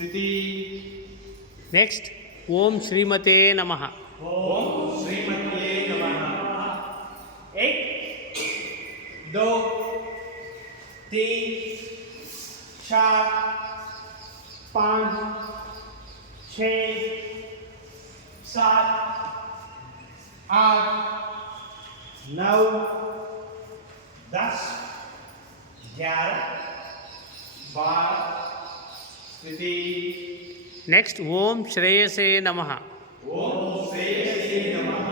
स्थिति। नेक्स्ट ओम श्रीमते नमः। ओम श्रीमते नमः। 1 2 3 4 5 6 7 8 9 10 11 12 स्थिति। नेक्स्ट ओम श्रेयसे नमः। ओम श्रेयसे नमः।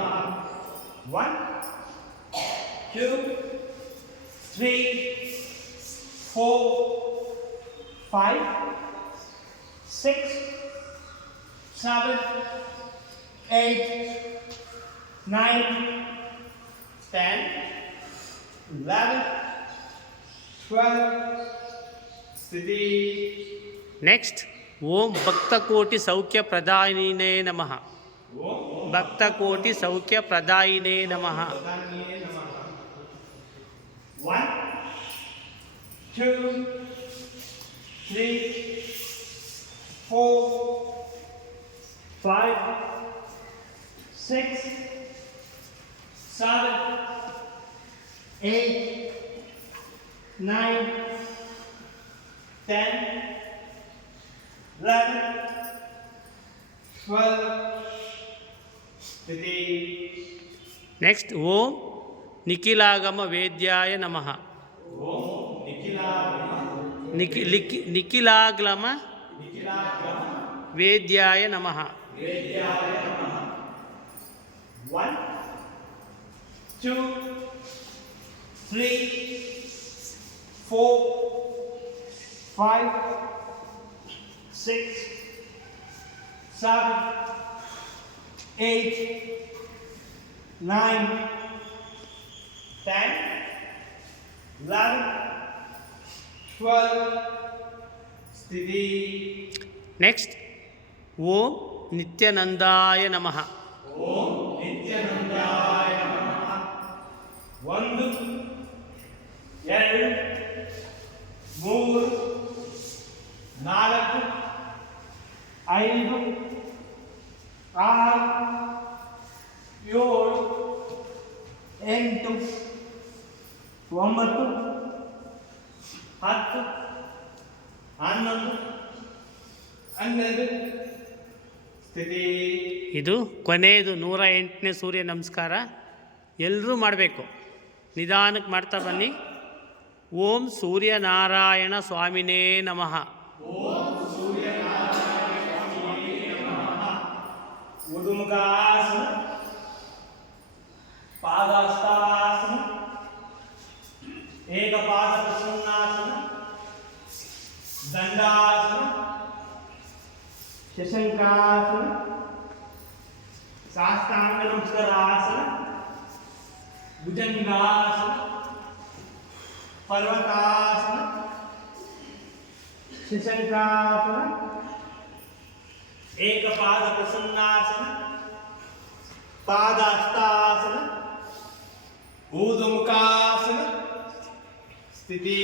1 2 3 4 5 6 7 8 9 10 11 12 स्थिति। नेक्स्ट ओम भक्तकोटि सौख्य प्रदायिने नमः। भक्तकोटि सौख्य प्रदायिने नमः। 1 2 3 4 5 6 7 8 9 10 11 12 स्थिति। नेक्स्ट ओम निखिलागम वेद्याय नमः। निखिलागम वेद्याय नमः। 1 2 3 4 5 6 7 8 9 10 11 12 स्थिति। नेक्स्ट ओम नित्यानंदाय नमः। ओम नित्यानंदाय नमः। 1 2 3 4 5 6 7 8 9 10 11 12 ಸ್ಥಿತಿ। ಇದು ಕೊನೆಯದು 108ನೇ ಸೂರ್ಯ ನಮಸ್ಕಾರ. ಎಲ್ಲರೂ ಮಾಡಬೇಕು, ನಿಧಾನಕ್ಕೆ ಮಾಡ್ತಾ ಬನ್ನಿ. ಓಂ ಸೂರ್ಯನಾರಾಯಣ ಸ್ವಾಮಿನೇ ನಮಃ. ಓಂ ಸೂರ್ಯನಾರಾಯಣ ಸ್ವಾಮಿನೇ ನಮಃ. ಊರ್ಧ್ವಮುಖಾಸನ, ಪಾದಹಸ್ತಾಸನ, ಏಕಪಾದ ಪ್ರಸನ್ನಾಸನ, ದಂಡಾಸನ, ಶಶಂಕಾಸನ, ಸಾಷ್ಟಾಂಗ ನಮಸ್ಕಾರಾಸನ, ಭುಜಂಗಾಸನ, पर्वतासन, शशंकासन, एकपाद प्रसन्नासन, पादहस्तासन, ऊर्ध्वमुखासन स्थिति।